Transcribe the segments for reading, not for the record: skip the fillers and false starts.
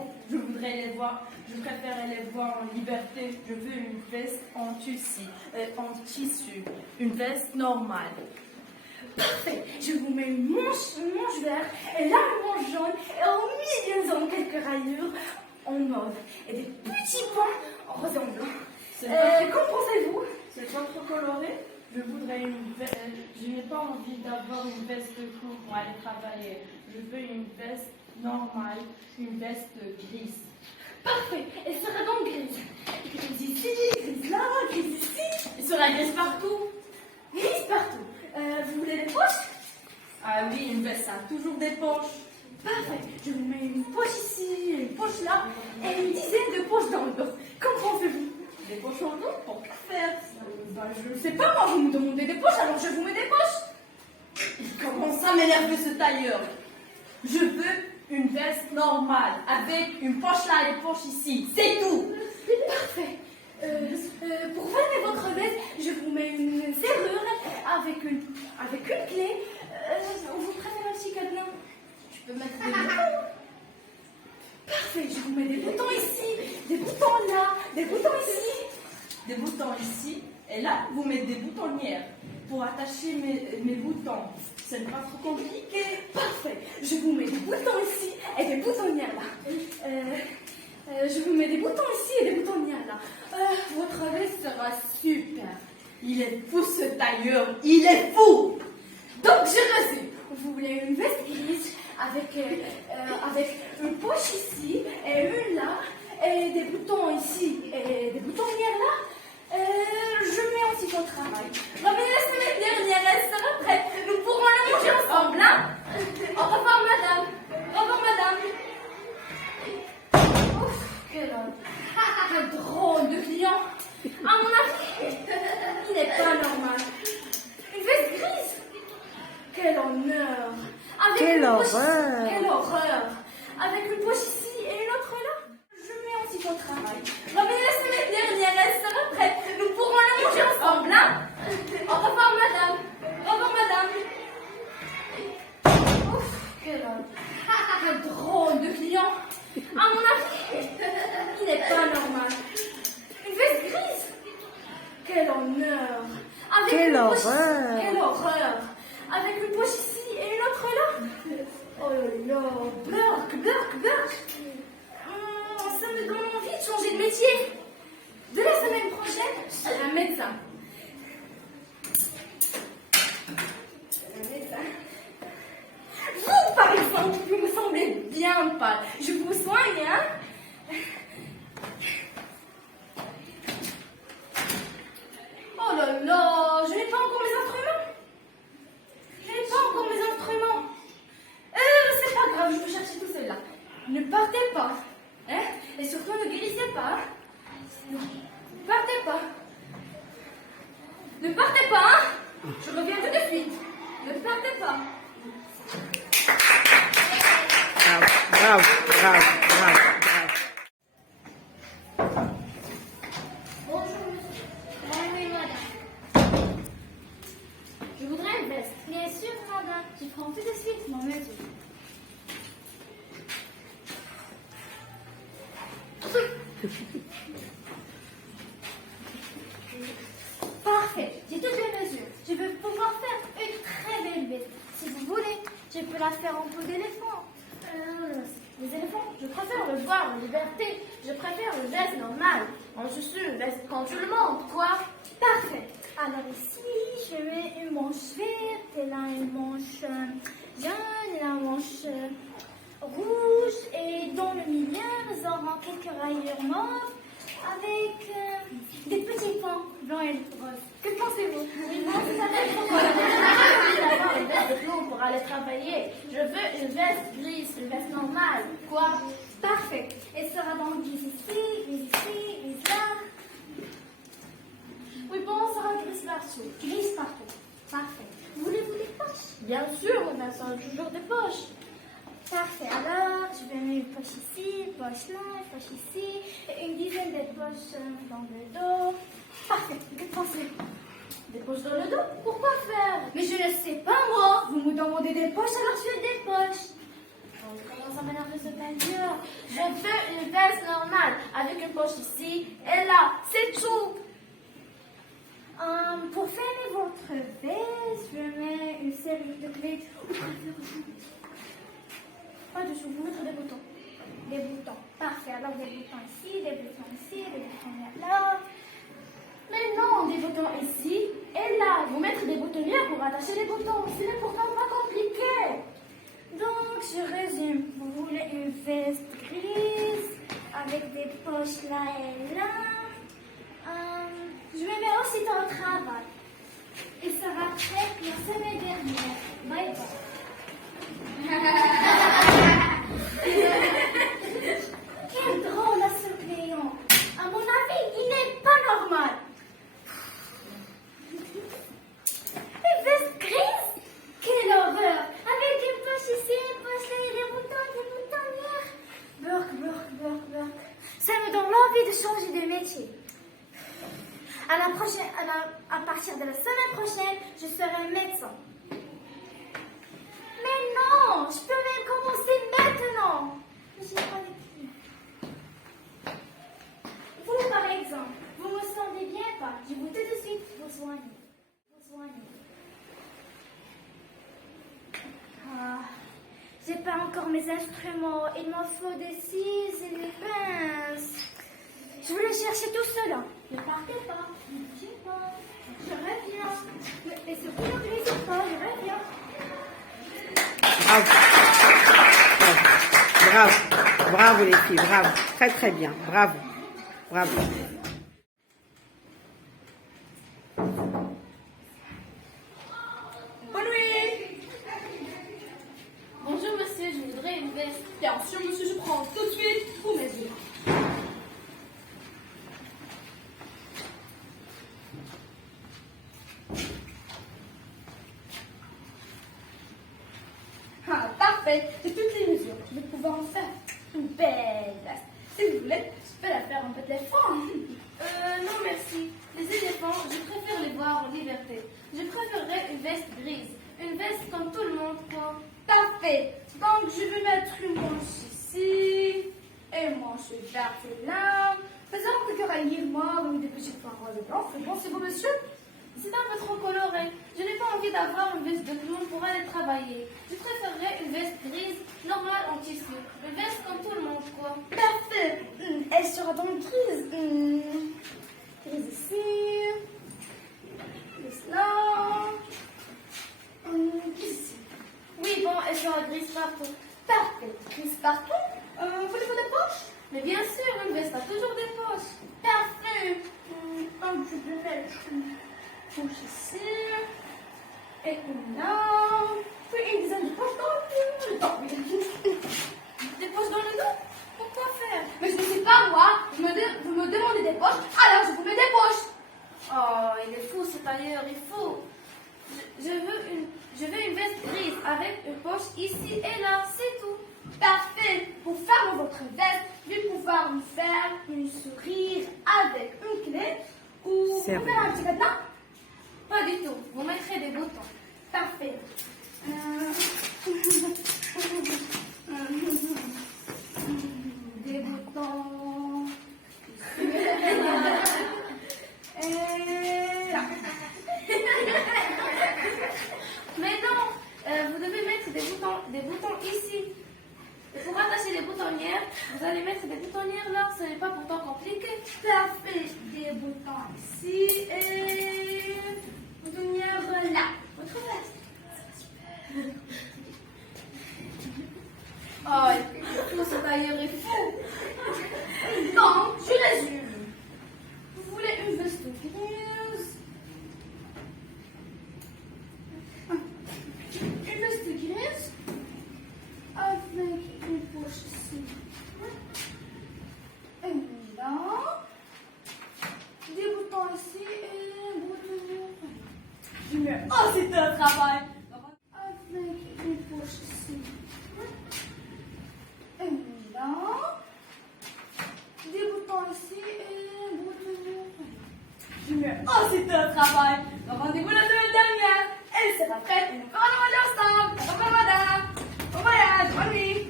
Non, je voudrais les voir. Je préférerais les voir en liberté. Je veux une veste en tissu. Une veste normale. Parfait. Je vous mets une manche verte et là une manche jaune et au milieu nous avons quelques rayures en mauve et des petits points en rose et en blanc. Qu'en pensez-vous? C'est pas trop coloré. Je voudrais une veste. Je n'ai pas envie d'avoir une veste courte pour aller travailler. Je veux une veste normale, une veste grise. Parfait. Elle sera donc grise. Grise ici, grise là, grise ici. Elle sera grise partout. Grise partout. Vous voulez des poches? Ah oui, une veste ça a toujours des poches. Parfait. Je vous mets une poche ici, une poche là et une dizaine de poches dans le dos. Qu'en pensez-vous? Des poches en dos pour que faire? Je ne sais pas, moi, vous me demandez des poches, alors je vous mets des poches. Il commence à m'énerver ce tailleur. Je veux une veste normale, avec une poche là et une poche ici. C'est tout. Parfait. Pour fermer votre veste, je vous mets une serrure avec une clé. Vous préférez un petit cadenas? Je peux mettre des boutons. Parfait, je vous mets des boutons ici, des boutons là, des boutons ici. Des boutons ici. Et là, vous mettez des boutonnières pour attacher mes boutons. Ce n'est pas trop compliqué. Parfait. Je vous mets des boutons ici et des boutonnières là. Je vous mets des boutons ici et des boutonnières là. Votre veste sera super. Il est fou ce tailleur. Il est fou. Donc je résume. Vous voulez une veste grise avec une poche ici et une là et des boutons ici et des boutonnières là. Je mets aussi ton travail. Revenez la semaine dernière, elle sera prête. Nous pourrons la manger ensemble, hein? Au revoir, madame. Au revoir, madame. Ouf, quel drôle de client. À mon avis, il n'est pas normal. Une veste grise. Quel honneur. Quelle horreur. Quelle horreur. Avec une poche ici et une autre là. Je mets aussi ton travail. Revenez la semaine dernière, elle sera prête. Nous pourrons la manger ensemble, hein? Au revoir, madame. Au revoir, madame. Ouf, quel drôle de client. À mon avis, il n'est pas normal. Une veste grise. Quel honneur. Quelle horreur. Quelle horreur. Avec une poche ici et une autre là. Oh là là, Burk. Ça me donne envie de changer de métier. De la semaine prochaine, je serai un médecin. Vous, par exemple, vous me semblez bien pâle. Je vous soigne, hein? Oh là là, je n'ai pas encore mes instruments. C'est pas grave, je vais chercher tout cela. Ne partez pas, hein? Et surtout ne guérissez pas. Ne partez pas. Ne partez pas, hein? Je reviens tout de suite. Ne partez pas. Bravo. Bonjour, monsieur. Oui, madame. Je voudrais une veste. Bien sûr, madame. Je prends tout de suite mon mesure. Parfait, j'ai toutes les mesures. Je vais pouvoir faire une très belle veste. Si vous voulez, je peux la faire en peau d'éléphant. Les éléphants, je préfère le voir en liberté. Je préfère le veste normal. En chaussure, une veste quand tout le monde, quoi. Parfait. Alors ici, je mets une manche verte, et là une manche jaune, et là une manche rouge. Et dans le milieu, nous aurons quelques rayures mauves avec des petits points blancs et roses. Que pensez-vous? Oui, moi, vous savez pourquoi avoir une veste bleue pour aller travailler. Je veux une veste grise, une veste normale. Quoi? Parfait. Elle sera donc grise ici, grise là. Oui, bon, on sera grise partout. Grise partout. Parfait. Voulez-vous des poches? Bien sûr, on a toujours des poches. Parfait. Alors, je vais mettre une poche ici, une poche là, une poche ici, et une dizaine de poches dans le dos. Parfait. Que pensez-vous? Des poches dans le dos? Pourquoi faire? Mais je ne sais pas, moi. Vous me demandez des poches, alors je fais des poches. comment ça m'énerve ce tailleur? Je veux une veste normale, avec une poche ici et là, c'est tout. Pour fermer votre veste, je mets une série de clés. Pas dessous, vous mettrez des boutons. Des boutons, parfait. Alors des boutons ici, des boutons ici, des boutons là. Mais non, des boutons ici et là. Vous mettrez des boutonnières pour attacher les boutons. Ce n'est pourtant pas compliqué. Donc, je résume. Vous voulez une veste grise avec des poches là et là. Je me mets aussitôt au travail. Il sera prêt la semaine dernière. Bye bye. Quel drôle à ce crayon. À mon avis, il n'est pas normal. Une veste grise? Quelle horreur. Avec une poche ici, une poche là, et des boutonnières. Burk. Ça me donne l'envie de changer de métier. À partir de la semaine prochaine, je serai médecin. Mais non, je peux même commencer maintenant. J'ai pas de clé. Vous, par exemple, vous me sentez bien pas? Je vous tout de suite vous soigner. J'ai pas encore mes instruments. Il m'en faut des scies et des pinces. Je voulais chercher tout cela. Ne partez pas. Ne bougez pas. Je reviens. Et surtout, ne glissez pas. Je reviens. Bravo les filles, bravo. Très très bien, bravo. Bonne nuit. Bonjour monsieur, je voudrais une veste. Bien sûr monsieur, je prends tout de suite pour mes yeux. Parfait, j'ai toutes les mesures. Je vais pouvoir en faire une belle veste. Si vous voulez, je peux la faire en éléphant. Non merci. Les éléphants, je préfère les voir en liberté. Je préférerais une veste grise. Une veste comme tout le monde, quoi. Parfait. Donc, je vais mettre une manche ici. Et une manche verte là. Faisons un peu cavalier noir ou des petites paroles blanches. C'est bon, c'est vous, monsieur? C'est un peu trop coloré. Je n'ai pas envie d'avoir une veste de clown pour aller travailler. Je préférerais une veste grise, normale en tissu. Une veste comme tout le monde, quoi. Parfait. Elle sera donc grise. Grise ici. Grise là. Grise ici. Oui, bon, elle sera grise partout. Parfait. Grise partout. Voulez-vous des poches? Mais bien sûr, une veste a toujours des poches. Parfait. Donc, je vais mettre une poche ici. Et une là. Puis une dizaine de poches dans le dos. Des poches dans le dos? Pourquoi faire? Mais je ne sais pas, moi. Vous me demandez des poches, alors je vous mets des poches. Oh, il est fou ce tailleur, il est fou. Je veux une veste grise avec une poche ici et là, c'est tout. Parfait. Pour faire votre veste, je vais pouvoir vous faire une sourire avec une clé ou vous faire un petit cadenas. Pas du tout. Vous mettrez des boutons. Parfait. Des boutons. Et là. Mais non, vous devez mettre des boutons ici. Et pour attacher les boutonnières, vous allez mettre des boutonnières là. Ce n'est pas pourtant compliqué. Parfait. Des boutons ici et boutonnières là. Votre veste. Oh, il est fou, ce tailleur est fou. Donc, je résume. Vous voulez une veste grise. Une veste grise avec une poche ici. Une là. Des boutons ici et un bouton. Oh, c'est un travail. Avec une poche ici. Une là. Des boutons ici et un bouton. Oh, c'est un travail. Rendez-vous la semaine dernière. Elle sera prête et nous ferons le voyage ensemble. Au revoir, madame. Bon voyage, bonne nuit.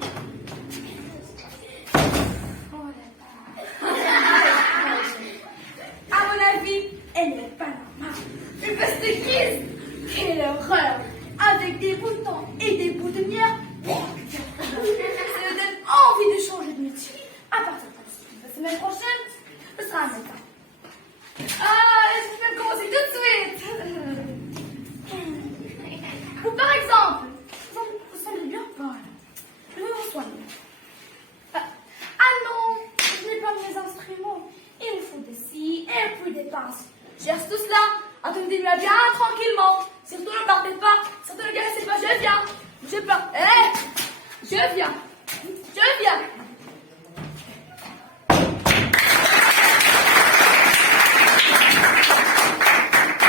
semaine prochaine, ce sera un médecin. Ah, je peux commencer tout de suite. Ou par exemple, Vous semblez bien pas. Je vais vous soigner. ah non, Je n'ai pas mes instruments. Il me faut des scies et puis des pinces. cherche tout cela. Attendez-moi bien tranquillement. Surtout ne partez pas, surtout ne caressez pas, je viens. Bougez pas. Je viens. Je viens.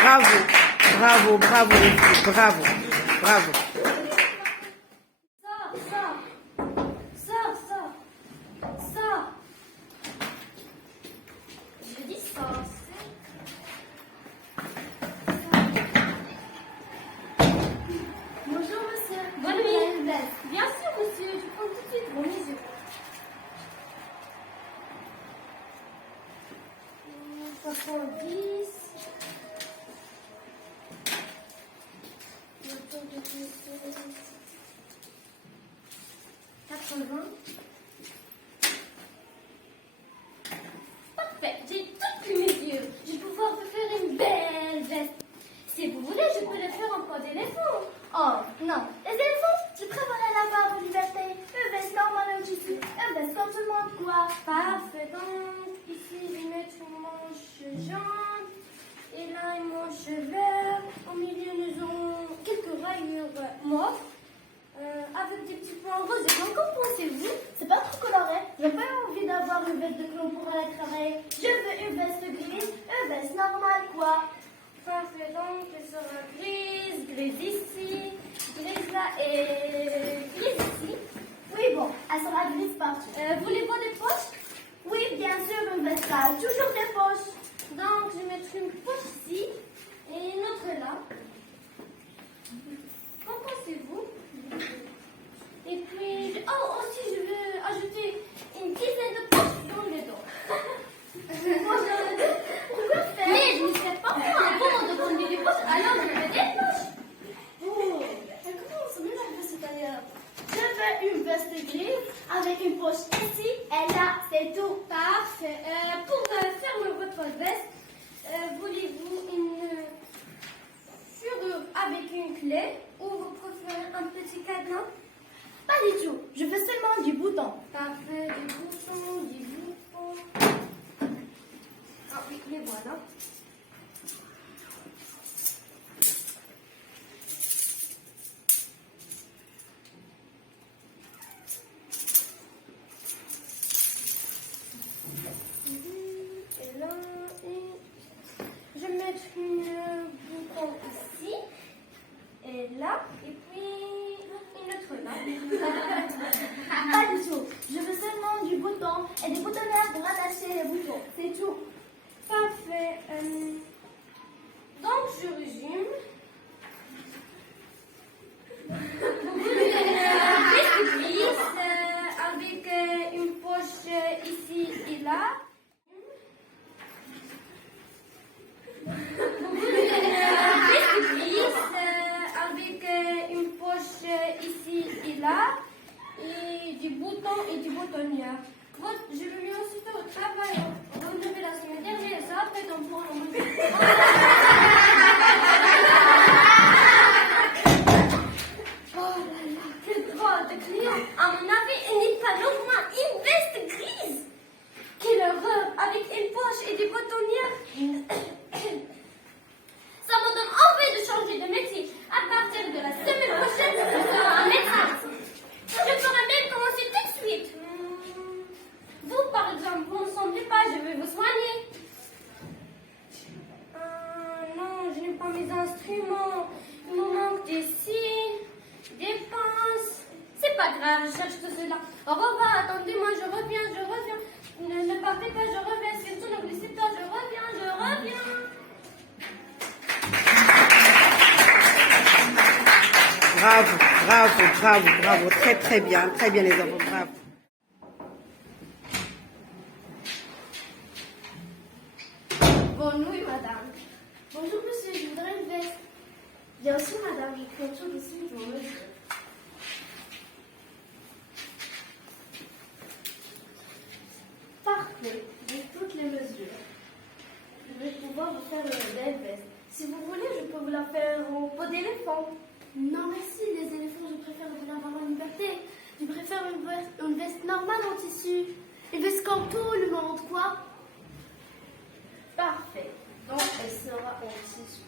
Bravo, bravo, bravo les filles, bravo, bravo. Sors. Je dis sors. Bonjour monsieur. Bonne nuit. Bien sûr monsieur, je prends tout de suite vos mesures. 70. Autour de 80. Parfait, j'ai toutes les mesures. Je vais pouvoir vous faire une belle veste. Si vous voulez, je peux le faire en peau d'éléphant. Oh, non. Les éléphants, je préférerais l'avoir en liberté. Une veste normale en tissu. Une veste comme tout le monde, quoi. Parfait, donc, ici, je vais mettre une manche jaune. Et là, une manche verte. Au milieu, nous aurons quelques rayures mauves. Avec des petits points roses. Et donc, qu'en pensez-vous? C'est pas trop coloré. J'ai pas envie d'avoir une veste de clown pour aller travailler. Je veux une veste grise, une veste normale, quoi. Parfait, donc, elle sera grise ici, grise là et grise ici. Oui, bon, elle sera grise partout. Voulez-vous des poches? Oui, bien sûr, une veste là. Toujours des poches. Donc, je vais mettre une poche ici et une autre là. Qu'en pensez-vous? Et puis, aussi, je veux ajouter une dizaine de poches dans le dos. Pourquoi faire? Mais je ne sais pas moi. Vous m'en demandez des poches, alors je veux des poches. Oh, comment on se met la veste d'ailleurs? Je veux une veste grise avec une poche ici et là, c'est tout. Parfait. Pour fermer votre veste, voulez-vous une fourrure avec une clé ou vous préférez un petit cadenas? Pas du tout. Je veux seulement du bouton. Parfait. Du bouton. Ah oui, les voilà. Et là, je vais mettre une bouton ici, et là, et puis une autre là. Pas du tout. Je veux seulement du bouton et des boutonnières pour attacher les boutons. C'est tout. Parfait. Donc, je résume. Vous voulez une veste grise avec une poche ici et là. Vous voulez une veste grise avec une poche ici et là. Et du bouton et du boutonnière. Je vais lui aussitôt au travail. On va enlever la semaine dernière et ça, après on pourra l'enlever. Oh là là, quel drôle de client. À mon avis, il n'est pas normal. Une veste grise. Quelle horreur, avec une poche et des boutonnières. Ça me donne envie de changer de métier. À partir de la semaine prochaine, je serai un médecin. Je pourrais même commencer tout de suite. Vous, par exemple, vous ne semblez pas, je vais vous soigner. Non, je n'ai pas mes instruments. Il me manque des scies, des pinces. C'est pas grave, je cherche tout cela. Au revoir, attendez-moi, je reviens. Ne partez pas, je reviens. Surtout, ne glissez pas, je reviens. Bravo, bravo, bravo, bravo. Très, très bien les enfants, bravo. Bonne nuit, madame. Bonjour, monsieur, je voudrais une veste. Bien sûr, madame, je prends tout ici, je vous remercie. Parfait. Parfait, j'ai toutes les mesures. Je vais pouvoir vous faire une belle veste. Si vous voulez, je peux vous la faire en peau d'éléphant. Non, merci, les éléphants, je préfère en avoir une liberté. Je préfère une veste normale en tissu. Une veste comme tout le monde, quoi. Parfait. Donc, elle sera en tissu.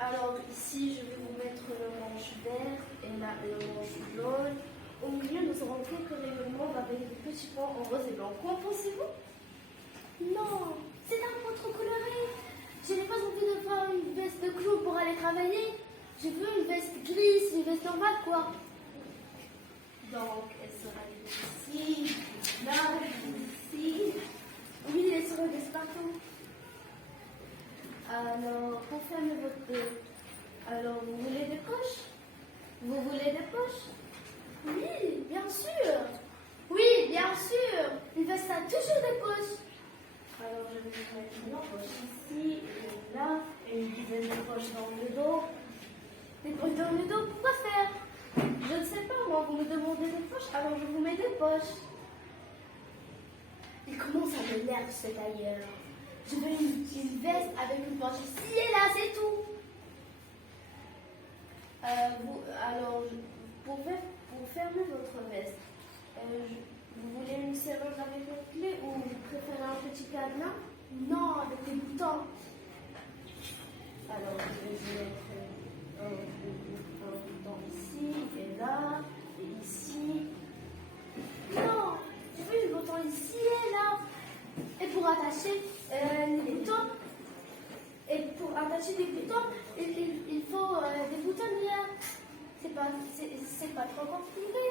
Alors, ici, je vais vous mettre le manche vert et là, le manche jaune. Au milieu, nous aurons quelques rayonnements avec des petits points en rose et blanc. Qu'en pensez-vous? Non, c'est un peu trop coloré. Je n'ai pas envie de faire une veste de clown pour aller travailler. Je veux une veste grise, une veste normale, quoi. Donc, elle sera ici, là, ici. Oui, elle sera des partout. Alors, pour fermer votre dos, alors vous voulez des poches? Vous voulez des poches? Oui, bien sûr. Oui, bien sûr. Une veste a toujours des poches. Alors, je vais vous mettre une poche ici, et là, et une dizaine de poches dans le dos. Des poches dans le dos, pourquoi faire? Je ne sais pas, moi, vous me demandez des poches, alors je vous mets des poches. Il commence à m'énerver ce tailleur. Je veux une veste avec une poche ici et là, c'est tout. Alors, pour fermer votre veste, vous voulez une serrure avec une clé ou vous préférez un petit cadenas? Non, avec des boutons. Alors, je vais vous mettre un bouton ici et là, et ici. Non, je veux une bouton ici et là. Et pour attacher les boutons, il faut des boutonnières. C'est pas trop compliqué.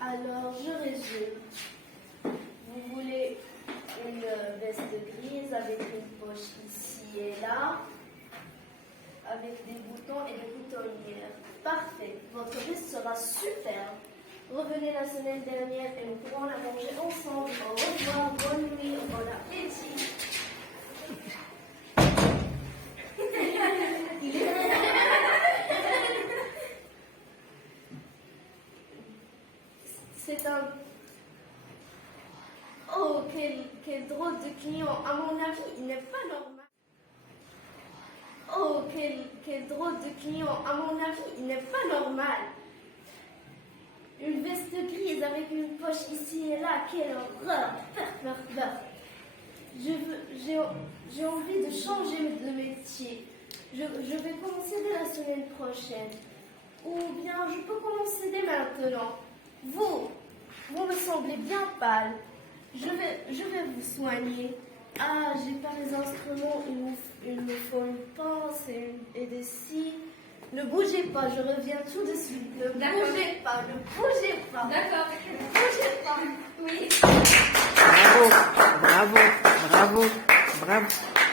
Alors, je résume. Vous voulez une veste grise avec une poche ici et là, avec des boutons et des boutonnières. Parfait. Votre veste sera super. Revenez la semaine dernière et nous pourrons la manger ensemble. Au revoir, bonne nuit, bon appétit. C'est un... Oh, quel drôle de client. À mon avis, il n'est pas normal. Oh, quel drôle de client. À mon avis, il n'est pas normal. Une veste grise avec une poche ici et là. Quelle horreur. J'ai envie de changer de métier. Je vais commencer dès la semaine prochaine. Ou bien je peux commencer dès maintenant. Vous me semblez bien pâle. Je vais vous soigner. Ah, j'ai pas les instruments. Il me faut une pince et des scies. Ne bougez pas, je reviens tout de suite. Ne bougez pas, ne bougez pas. D'accord. Ne bougez pas. Oui.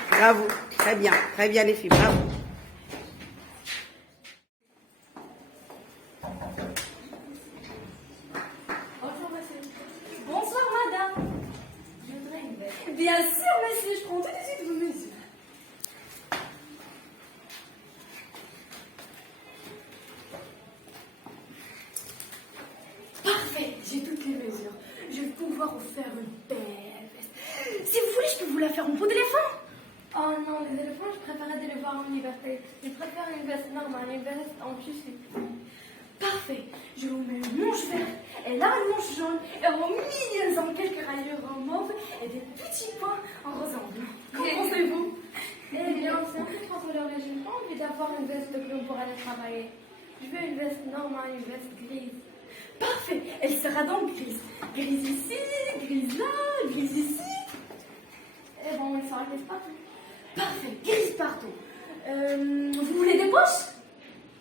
Bravo. Très bien les filles, bravo. Bonjour, monsieur. Bonsoir, madame. Je voudrais une veste. Bien sûr, monsieur, je prends tout de suite vos mesures. Parfait, j'ai toutes les mesures. Je vais pouvoir vous faire une belle veste. Si vous voulez, je peux vous la faire en peau d'éléphant. Oh non, les éléphants, je préférerais de les voir en liberté. Je préfère une veste normale, une veste en tissu. Parfait, je vous mets une manche verte, et là une manche jaune, et en milieu, nous avons quelques rayures en mauve et des petits points en rose en blanc. Qu'en pensez-vous? Eh bien, c'est un peu trop coloré. J'ai pas envie d'avoir une veste de clown pour aller travailler. Je veux une veste normale, une veste grise. Parfait, elle sera donc grise. Grise ici, grise là, grise ici. Et bon, elle sera grise partout. Parfait, grise partout. Vous voulez des poches?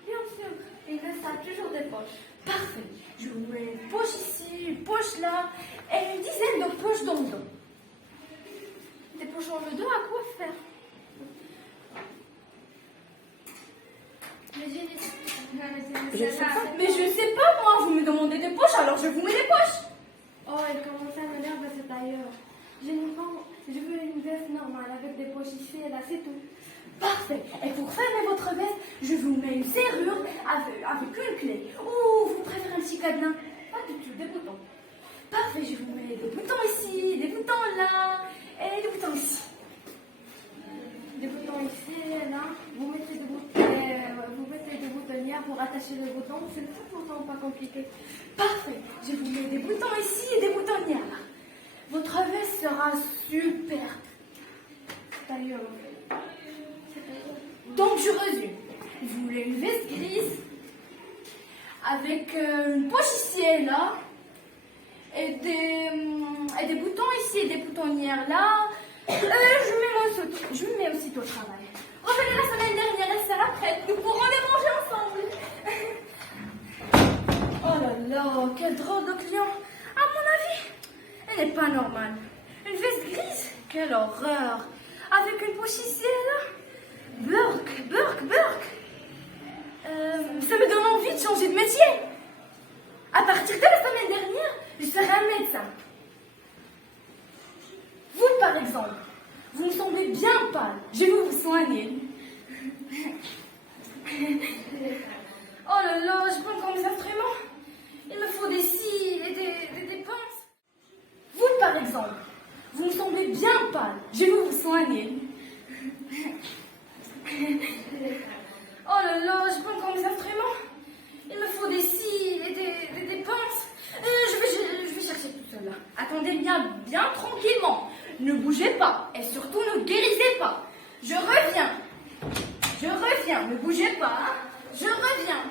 Bien sûr, une veste a toujours des poches. Parfait, je vous mets une poche ici, une poche là, et une dizaine de poches dans le dos. Des poches dans le dos, à quoi faire? Je sais pas. Mais je sais pas, moi, vous me demandez des poches, alors je vous mets des poches. Oh, elle commence à m'énerver cette tailleur. Je veux une veste normale avec des poches ici et là, c'est tout. Parfait. Et pour fermer votre veste, je vous mets une serrure avec une clé. Ou vous préférez un petit cadenas? Pas du tout, des boutons. Parfait, je vous mets des boutons ici, des boutons attacher les boutons, c'est pourtant pas compliqué. Parfait. Je vous mets des boutons ici et des boutonnières là. Votre veste sera superbe. D'ailleurs, donc je résume. Vous voulez une veste grise avec une poche ici et là et des boutons ici et des boutonnières là. Je me mets aussitôt au travail. Revenez la semaine dernière, elle sera prête. Nous pourrons les manger ensemble. Oh là là, quel drôle de client. À mon avis, elle n'est pas normale. Une veste grise, quelle horreur. Avec une poche ici et là. Burk. Ça me donne envie de changer de métier. À partir de la semaine dernière, je serai un médecin. Vous, par exemple, vous me semblez bien pâle. Je vais vous soigner. Oh là là, je prends encore mes instruments. Il me faut des scies et des pinces. Vous, par exemple, vous me semblez bien pâle. Je vais vous soigner. Oh là là, je prends encore mes instruments. Il me faut des scies et des pinces. Je vais chercher tout seul là. Attendez bien tranquillement. Ne bougez pas et surtout ne guérissez pas. Je reviens. Ne bougez pas. Hein. Je reviens.